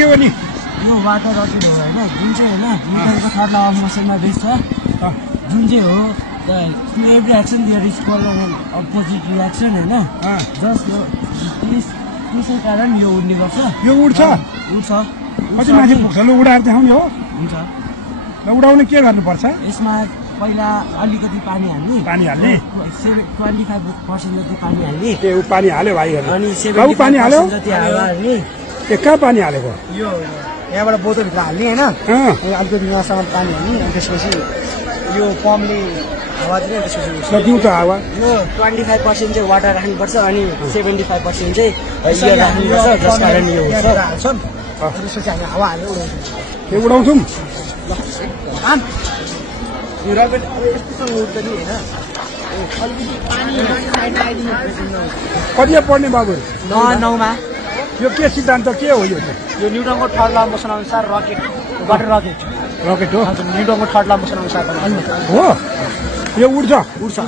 के हो नि यो वाटर रकेट हो होइन जुन चाहिँ होइन न्युटनको थर्ड ल अफ मोसनमा बेस्ड छ जुन चाहिँ हो every action there is equal opposite reaction होइन जस्ट यो त्यसै कारण यो उड्ने गर्छ यो उड्छ उड्छ कति माथि पुग्छ ल उडाएर देखाउने हो हुन्छ ल उडाउने के गर्नुपर्छ यसमा पहिला अलिकति पानी हाल्ने 25% जति पानी हाल्ने ए उ पानी हाल्यो भाइहरु अनि पानी हाल्यो जति हावा हाल्ने ए कहाँ पानी हालेको यो यहाँबाट बोतलभित्र हाल्ने होइन अलिकति यहाँसम्म पानी हाल्ने अनि त्यसपछि यो पम्पले हावा दिने त्यसपछि दिउँछ हावा यो 25% चाहिँ वाटर राख्नुपर्छ अनि 75% चाहिँ एयर राख्नुपर्छ जस कारण यो हुन्छ त्यसपछि हामी हावा हालेर उडाउँछौँ उडाउँछौँ यो रकेट यस्तो उड्छ नि होइन कतिमा पढ्ने बाबुहरू 9मा यो के सिद्धान्त के हो यो न्युटनको थर्ड ल मोसन अनुसार रकेट वाटर रकेट रकेट हो न्युटनको थर्ड ल मोसन अनुसार हो यो उड्छ उड्छ